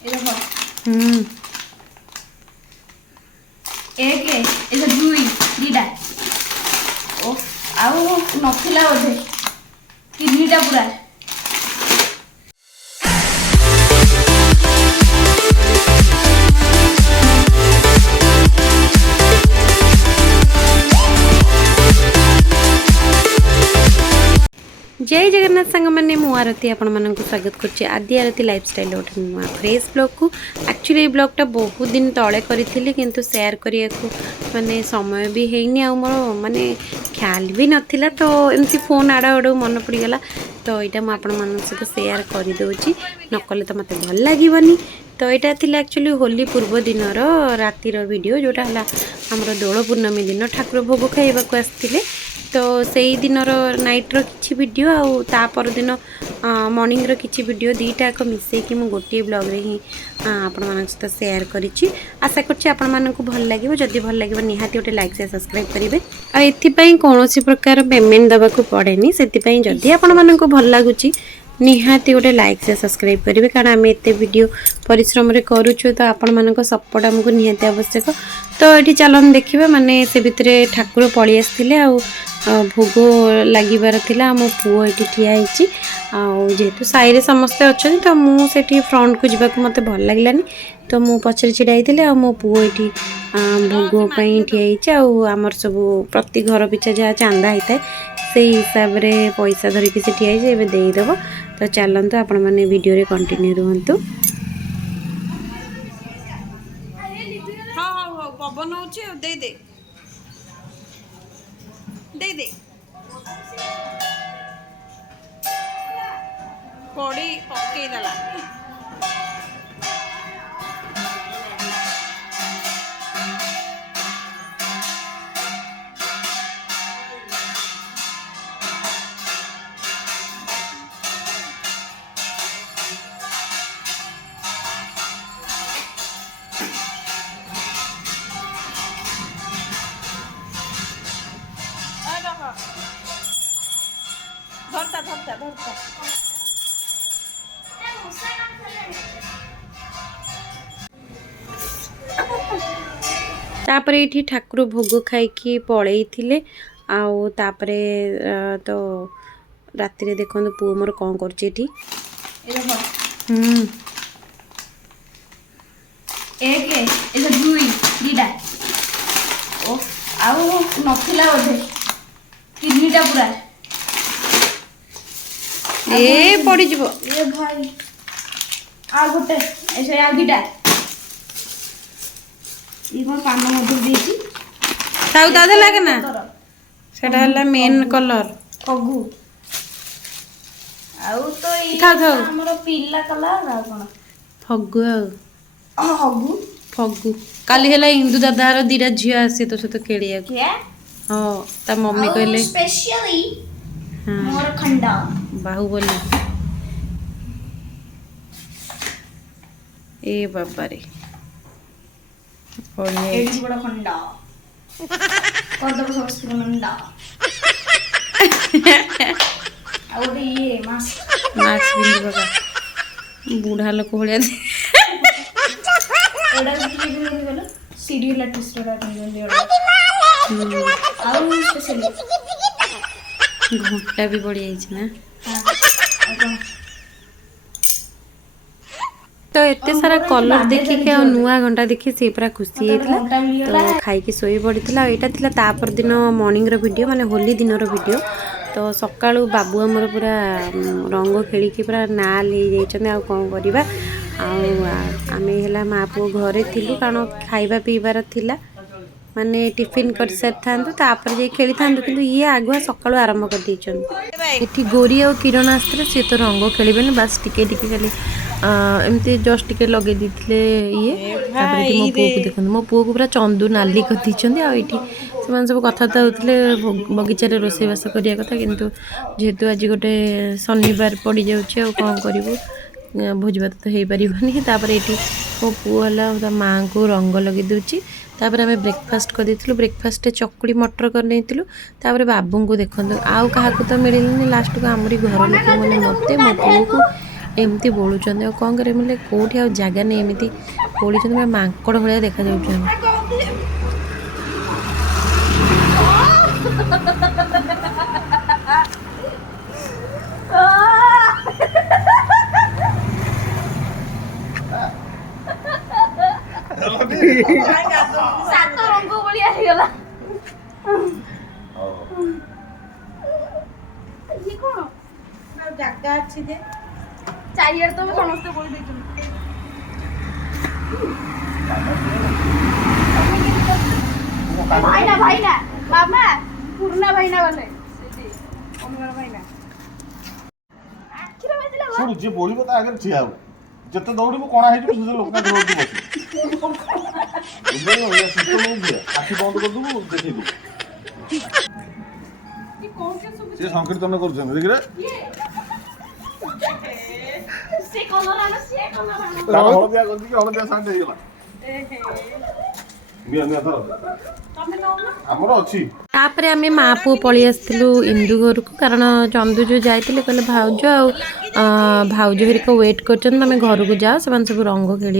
एक ए दुई दीटा ओ आउ नथिला बोधे तीनटा पूरा जय जगन्नाथ सांग मैंने मु आरती आपण मानक स्वागत करछि आदि आरती लाइफस्टाइल गोटे नुआ फ्रेश ब्लॉग को एक्चुअली ब्लॉगटा बहुत दिन तले करी किंतु शेयर करिया को माने समय भी हेनी आ मोर माने ख्याल भी नथिला तो एमती फोन आड़ आड़ मन पड़गला तो यहाँ मुझे आपण मान सहित शेयर कर दूची नकले तो मत भल लगे तो यहाँ थी एक्चुअली होली पूर्व दिन रातिर वीडियो जोटा है आमर दोल पूर्णमी दिन ठाकुर भोग खाइबा को आसते तो से ही दिन नाइट्र किसी वीडियो आउ तापर दिन मॉर्निंग रो किसी वीडियो दीटा एक मिसेकी मु गोटे ब्लॉग रे ही आपण मान सहित शेयर करिछि आशा करछि आपण मान को भल लागिवो जदि भल लागिवो निहाती गोटे लाइक से सब्सक्राइब करिवे आ एथि कौनसी प्रकार पेमेंट दबा को पड़ेनी से जदि आपण मान को भल लागुछि निहाती गोटे लाइक से सब्सक्राइब करेंगे कारण आम एत वीडियो परिश्रम करुचु तो आपण मान सपोर्ट आमको निहाती आवश्यक तो ये चलन देखा माने से भितर ठाकुर पलि आसते आ भोग लगिबार थिला मो पुओ ये ठिया जेहेतु साई समस्ते अच्छा तो मुझे फ्रंट को जावाक मत भल लगे तो मु पचर छिड़ाई आ मो पुओ ये भोगपाई ठिया आमर सब प्रति घर पिछा जहाँ चांदा होता है से हिसाब रे पैसा धरिकी से ठिया एवं देदेव तो चलतु आपण मैंने वीडियो रे कंटिन्यू रुहतु पवन दे दे दे दे कड़ी पकई देला धरता धरता धरता तापर ये ठाकुर भोग खाई पलई थिले आउ तापरे तो राति देखो पुओ मोर कौन कर एक ए दुई दीटा ओ आउ नथिला बोधे तीनटा पूरा ए पड़ी जीवो ए भाई आ गोटे ऐसे आ दीटा ई कोन कान मधु देछि ताऊ दादा लागे ना सेटा हला मेन कलर फगु आउ तो ई थाउ थाउ हमर पीला कलर आ कोन फगु फगु फगु काली हला हिंदू दादार दीरा झिया आसे तो सहित खेलिया क्या हां ता मम्मी कहले स्पेशली मोर खंडा बाहुबली ए बाबा रे एडी बड़ा खंडा और दो सॉस मंडा और ये मास्क बिंदु बाबा बूढ़ा लोक भलिया एडा की बोलो सीरियल आर्टिस्ट रा नहीं आउ स्पेशली घंटा भी बढ़ी ना तो एते सारा कलर देखिके आ नुआ घंटा देखि से पूरा खुशी हेतला तो खाई सोई पड़ता एटा थिला तापर दिन मॉर्निंग रो वीडियो माने होली दिन रो वीडियो तो सकाळू बाबू हमर पूरा रंग खेली के पूरा नाल हे जाइछन आ कोन करबा आ आमे हला मा पु घरे थिलु कारण खाइबा पीबार थिला माने टिफिन कर सार थांतु तापर जे खेली थांतु किंतु ये आगुआ सकाळू आरंभ कर दीचन एठी गोरी और किरण आस्त्र से तो रंग खेलिबेन बस टिके टिके खाली एमती जस्ट टिके लगे दीथिले ये तापर मो पुओ को देखन मो पुओ को पूरा चंदू नाली कर दीचन आ एठी से सब कथा होते बगीचा रोसे बास करिया कथा किंतु जेहेतु आज गोटे शनिवार पड़ जाउछे आ कोन करिवो भोजभात तो हो पारनी तापर ये मो पुओ है माँ को रंग लगे दूची तापर आम ब्रेकफास्ट कर ब्रेकफास्ट चकुड़ी मटर कर तापर बाबू को देखते आउ क्या तो मिलनी लास्ट को आमरी घर लोक मैंने मत मो पुओ को एमती बोलुचंदी और कौन करे मतलब कोठी आ जगह नहीं एमती बोलुचंदी मैं मांकड़ भलिया देखा जाउचंदी ସାତ ରଙ୍ଗ ଭଳିଆ ହେଇଗଲା ଇଏ କଣ ଆଉ ଜାଗା ଅଛି ଯେ ଚାରିଆଡେ ତ ସମସ୍ତେ ବୋଳି ଦେଇଛନ୍ତି ଭାଇନା ଭାଇନା ମାମା ପୁରୁଣା ଭାଇନା ଗଲେ ସେଠି ଅମର ଭାଇନା ଆଖିରେ ବାଜିଲା ଶୁଣୁ ଯିଏ ବୋଳିବ ତା ଆଗରେ ଠିଆ ହବ ଯେତେ ଦୌଡ଼ିବୁ କଣା ହେଇଯିବ ସେ ଲୋକ ଦୌଡ଼ିକି ବସିବ ଆଖି ବନ୍ଦ କରିଦେବୁ ଦେଖେଇଦେବୁ ସେ ସଂକୀର୍ତ୍ତନ କରୁଛନ୍ତି ଦେଖିଲେ ସେ କଲର ଆଣ ସେ କଲର ଆଣ ତାର ହଳଦିଆ କରିଦେଇକି ହଳଦିଆ ସାର୍ଟ ହେଇଗଲା ନିଅ ନିଅ ଧର ଆମର ଅଛି तापर आम माँ पु पलि आसलु इंदु घर को कारण चंदू जो जाते कहले भाउज भाउज हरिका वेट कर आम घर को जाओ से सब रंग खेल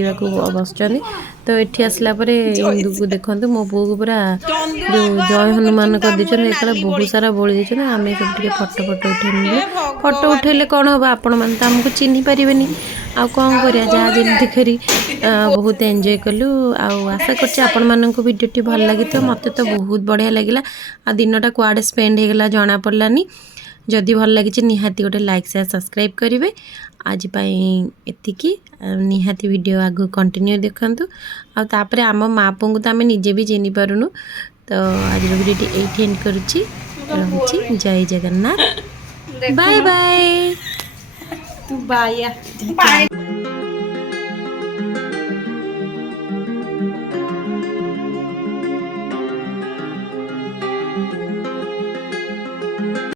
बस तो ये आसला इंदु को देखो मो बो को पूरा जो जय हनुमान कर देते बहुत सारा बोली देते आम सब फटो फटो उठे फटो उठेले कौन हम आपण मैंने तो आमको चिन्ह पारे आ कौन करा जहाँ जमी करी बहुत एंजॉय कलु आशा कर भिडियोटी भल लगी मत तो बहुत बढ़िया लगे आ दिनटा कुआडे स्पेंड होगा जना पड़लानी जदि भल लगी निहाती गोटे लाइक शेयर सब्सक्राइब करेंगे आज एतिकी निहाती वीडियो आगु कंटिन्यू देखंतु आपर आम माँ पुओं तो आम निजे भी चिन्ह पारुनु तो आज वीडियो ये एंड करुच्ची रहुची जय जगन्नाथ बाय बाय तू बाया